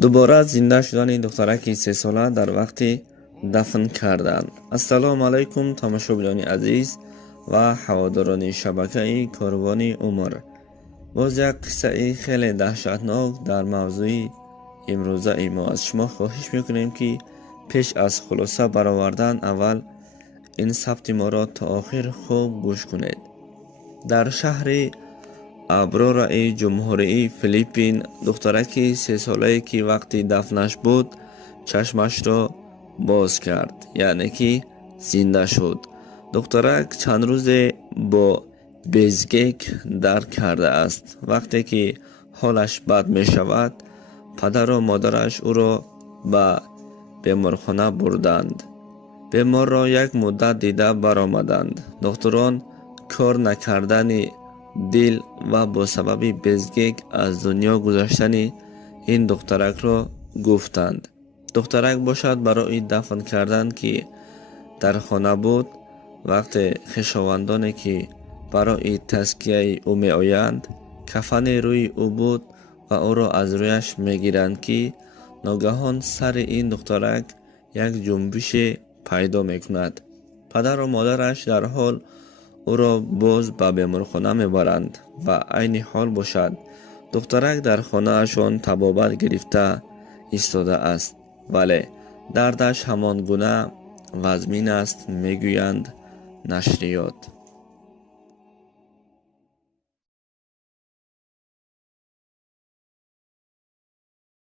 دوباره زنده شدن دخترک 3 ساله در وقتی دفن کردند. السلام علیکم تماشاگران عزیز و هواداران شبکه کاروان عمر. باز یک قصه خیلی دهشتناک در موضوع امروزه ما از شما خواهش میکنیم که پیش از خلاصه برآوردن اول این ثبت ما را تا آخر خوب گوش کنید. در شهر ابرارای جمهوری فیلیپین دخترک 3 ساله که وقتی دفنش بود چشمش را باز کرد، یعنی که زنده شد. دخترک چند روز با بیزگیک درک کرده است. وقتی که حالش بد می شود پدر و مادرش او را به بیمارخانه بردند. بیمار را یک مدت دیده برآمدند. دکتران کار نکردن دل و با سبب بیزگیک از دنیا گذشتن این دخترک را گفتند. دخترک باشد برای دفن کردن که در خانه بود. وقتی خویشاوندانی که برای تزکیه او می آیند کفن روی او بود و او را از رویش می گیرند که ناگهان سر این دخترک یک جنبش پیدا می کند. پدر و مادرش در حال او را باز به بیمارخانه می برند و عین حال باشد. دخترک در خانه اشان طبابت گرفته ایستاده است، ولی دردش همان گونه وزمین است، می گویند نشریات.